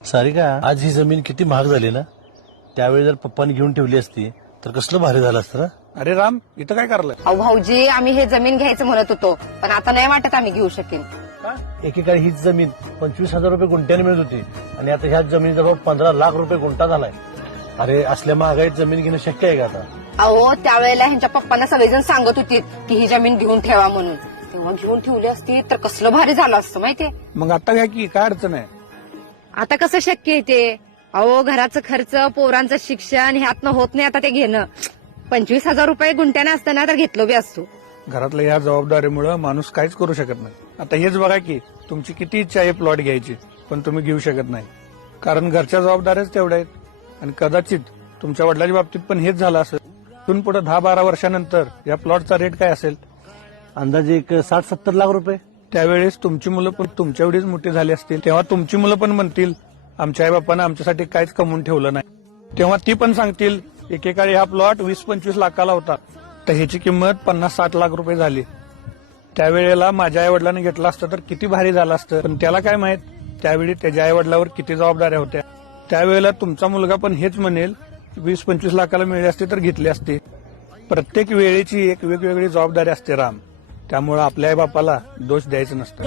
सारिका, आज ही जमीन किती महाग झाली ना. त्यावेळी जर पप्पांनी घेऊन ठेवली असती तर कसलं भारी झालं असतं ना. अरे राम, इथं काय करलंय? अहो भाऊजी, आम्ही हे जमीन घ्यायचं म्हणत होतो, पण आता नाही वाटत आम्ही घेऊ शकेल. एकेकाळी हीच जमीन 25,000 रुपये गुंठ्याने मिळत होती आणि आता ह्याच जमीन जवळ 15 लाख रुपये गुंठा झालाय. अरे, असल्या महागाईत जमीन घेणं शक्य आहे का आता? अहो, त्यावेळेला ह्यांच्या पप्पांना सगळेजण सांगत होते की ही जमीन घेऊन ठेवा म्हणून. तेव्हा घेऊन ठेवली असती तर कसलं भारी झालं असतं माहितीये. मग आता काय की काय अडचण आहे? आता कसं शक्य आहे ते? अहो, घराचं खर्च, पोरांचं शिक्षण ह्यातनं होत नाही आता ते घेणं. 25,000 रुपये गुंठ्याने असताना तर घेतलो बी असतो. घरातल्या या जबाबदारीमुळे माणूस काहीच करू शकत नाही. आता हेच बघा की तुमची किती इच्छा आहे प्लॉट घ्यायची, पण तुम्ही घेऊ शकत नाही कारण घरच्या जबाबदाऱ्याच तेवढ्या आहेत. आणि कदाचित तुमच्या वडिलांच्या बाबतीत पण हेच झालं असेल. इथून पुढे 10-12 वर्षानंतर या प्लॉटचा रेट काय असेल? अंदाजे एक 60-70 लाख रुपये. त्यावेळेस तुमची मुलं पण तुमच्या एवढीच मोठी झाली असतील. तेव्हा तुमची मुलं पण म्हणतील आमच्या आई बापानं आमच्यासाठी काहीच कमवून ठेवलं नाही. तेव्हा ती पण सांगतील एकेकाळी हा प्लॉट 20-25 लाखाला होता, तर ह्याची किंमत 50-60 लाख रुपये झाली. त्यावेळेला माझ्या आई वडिलांनी घेतलं असतं तर किती भारी झालं असतं. पण त्याला काय माहित त्यावेळी त्याच्या आई वडिलांवर किती जबाबदाऱ्या होत्या. त्यावेळेला तुमचा मुलगा पण हेच म्हणेल 20-25 लाखाला मिळले असते तर घेतले असते. प्रत्येक वेळेची एक वेगवेगळी जबाबदारी असते राम. त्यामुळे आपल्या आई बापाला दोष द्यायचं नसतं.